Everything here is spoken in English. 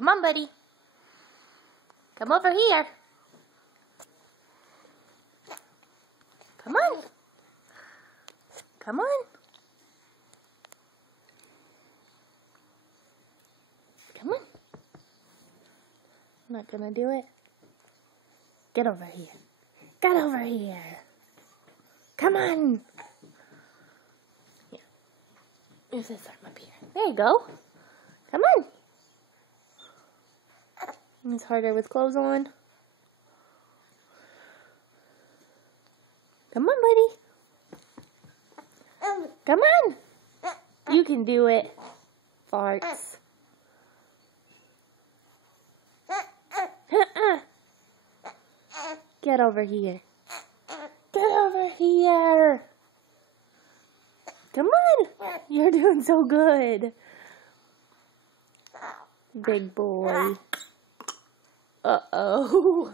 Come on, buddy. Come over here. Come on. Come on. Come on. I'm not gonna do it. Get over here. Get over here. Come on. Here. Use this arm up here. There you go. Come on. It's harder with clothes on. Come on, buddy. Come on. You can do it. Farts. Get over here. Get over here. Come on. You're doing so good. Big boy. Uh-oh.